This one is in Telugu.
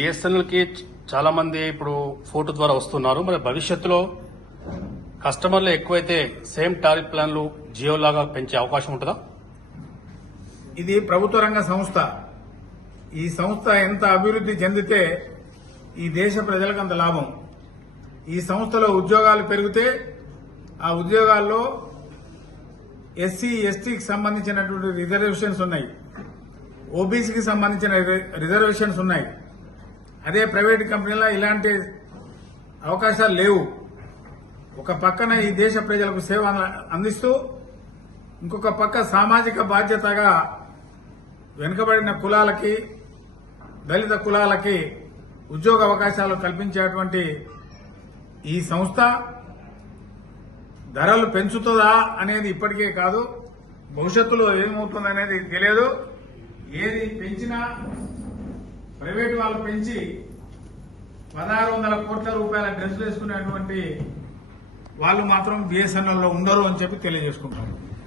బిఎస్ఎన్ఎల్ కి చాలా మంది ఇప్పుడు ఫోటో ద్వారా వస్తున్నారు. మరి భవిష్యత్తులో కస్టమర్లు ఎక్కువైతే సేమ్ టారిఫ్ ప్లాన్లు జియో లాగా పెంచే అవకాశం ఉంటుందా? ఇది ప్రభుత్వ రంగ సంస్థ. ఈ సంస్థ ఎంత అభివృద్ది చెందితే ఈ దేశ ప్రజలకు అంత లాభం. ఈ సంస్థలో ఉద్యోగాలు పెరిగితే ఆ ఉద్యోగాల్లో ఎస్సీ ఎస్టీకి సంబంధించినటువంటి రిజర్వేషన్స్ ఉన్నాయి, ఓబీసీకి సంబంధించిన రిజర్వేషన్స్ ఉన్నాయి. అదే ప్రైవేట్ కంపెనీలో ఇలాంటి అవకాశాలు లేవు. ఒక పక్కన ఈ దేశ ప్రజలకు సేవ అందిస్తూ ఇంకొక పక్క సామాజిక బాధ్యతగా వెనుకబడిన కులాలకి, దళిత కులాలకి ఉద్యోగ అవకాశాలు కల్పించేటువంటి ఈ సంస్థ ధరలు పెంచుతుందా అనేది ఇప్పటికే కాదు, భవిష్యత్తులో ఏమవుతుందనేది తెలియదు. ఏది పెంచినా ప్రైవేటు వాళ్ళు పెంచి 1600 కోట్ల రూపాయల డ్రెస్సులు వేసుకునేటువంటి వాళ్ళు మాత్రం బిఎస్ఎన్ఎల్ లో ఉండరు అని చెప్పి తెలియజేసుకుంటారు.